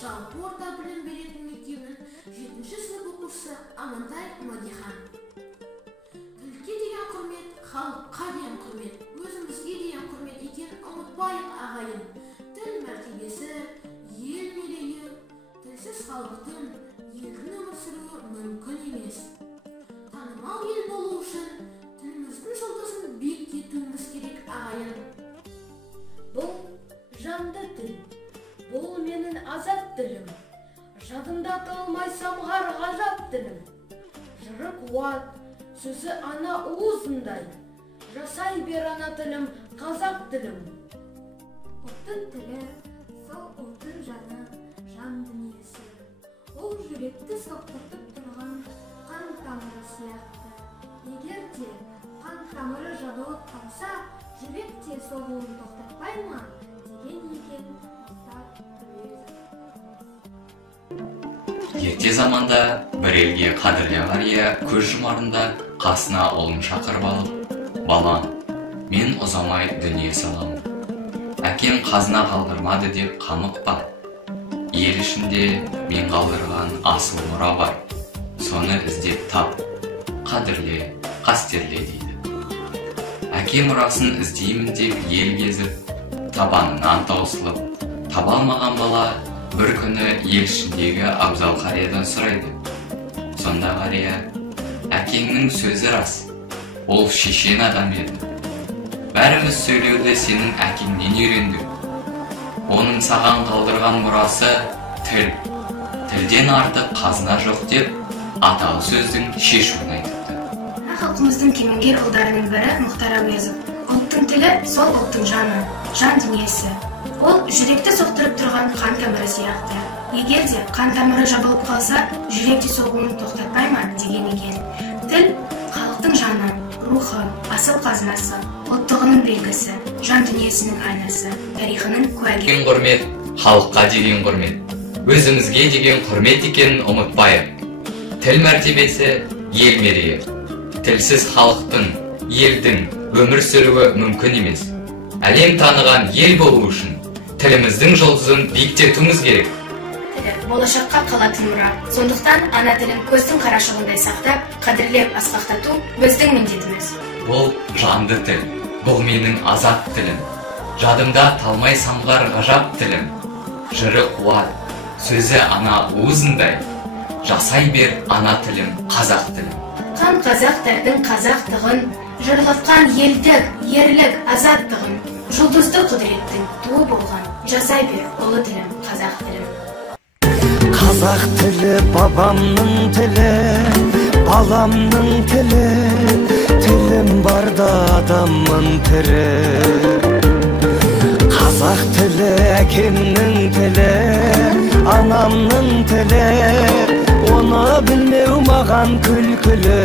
жалпы орта білім беретін мектебінің 7-ші сынып оқушысы Амантай Мадихан. Тілге деген құрмет, халыққа деген құрмет, өзімізге деген құрмет екенін ұмытпайық ағайын. Тіл мәртебесі, ел мерейі, тілсіз халықтың, елдің өмір сүруі мүмкін емес. Танымал ел болу үшін тіліміздің жұлдызын биіктетуіміз керек ағайын. Бұл жанды тіл, бұл менің азат тілім, жадымда толмай самғар ғажап тілім. Жыры қуат, сөзі ана уызындай, жасай бер ана тілім, қазақ тілім. Ұлттың тілі, сол ұлттың жаны, жан дүниесі. Ол жүректі соқтыртып тұрған қан тамыры сияқты. Егер де қан тамыры жабылып қалса, жүрек те соғуын тоқтатпай ма? Деген екен Мұхтар Әуезов. Ерте заманда бір елге қадірлі қария көз жұмарында қасына ұлын шақырып алып, балам, мен ұзамай дүние саламын. Әкем қазына қалдырмады деп қамықпа. Ел ішінде мен қалдырған асыл мұра бар. Соны іздеп тап, қадірле, қастерле дейді. Әке мұрасын іздеймін деп ел кезіп, табанынан таусылып, таба алмаған бала бір күні ел ішіндегі абзал қариядан сұрайды. Сонда қария, әкеңнің сөзі рас, ол шешен адам еді. Бәріміз сөйлеуді сенің әкеңнен үйрендік. Оның саған қалдырған мұрасы тіл. Тілден артық қазына жоқ деп, аталы сөздің шешуін айтыпты. Халқымыздың кемеңгер ұлдарының бірі Мұхтар Әуезов. Ұлттың тілі сол ұлттың жаны, жан дүниесі. Ол жүректі соқтырып тұрған қан тамыры сияқты. Егер де қан тамыры жабылып қалса, жүректе соғуын тоқтатпай ма деген екен. Тіл халықтың жаны, рухы, асыл қазынасы, ұлттығының белгісі, жан дүниесінің айнасы, тарихының куәгері. Құрмет, халыққа деген құрмет, өзімізге деген құрмет екенін ұмытпайық. Тіл мәртебесі ел мерейі. Тілсіз халықтың, елдің өмір сүруі мүмкін емес. Әлем таныған ел болу үшін тіліміздің жұлдызын биіктетуіміз керек. Тілі болашаққа қалатын мұра. Сондықтан ана тілін көздің қарашығындай сақтап, қадірлеп асқақтату біздің міндетіміз. Бұл жанды тіл, бұл менің азат тілім. Жадымда талмай самғар ғажап тілім. Жыры қуат, сөзі ана уызындай, жасай бер ана тілім, қазақ тілім. Қан қазақтардың қазақтығын, жырлатқан елдік, ерлік, азаттығын, жұлдызды құдіреттің туы болған, жасай бер ұлы тілім, қазақ тілім. Қазақ тілі бабамның тілі, баламның тілі, тілім барда адамның тірі. Қазақ тілі әкемнің тілі, анамның тілі, оны білмеу маған күлкілі.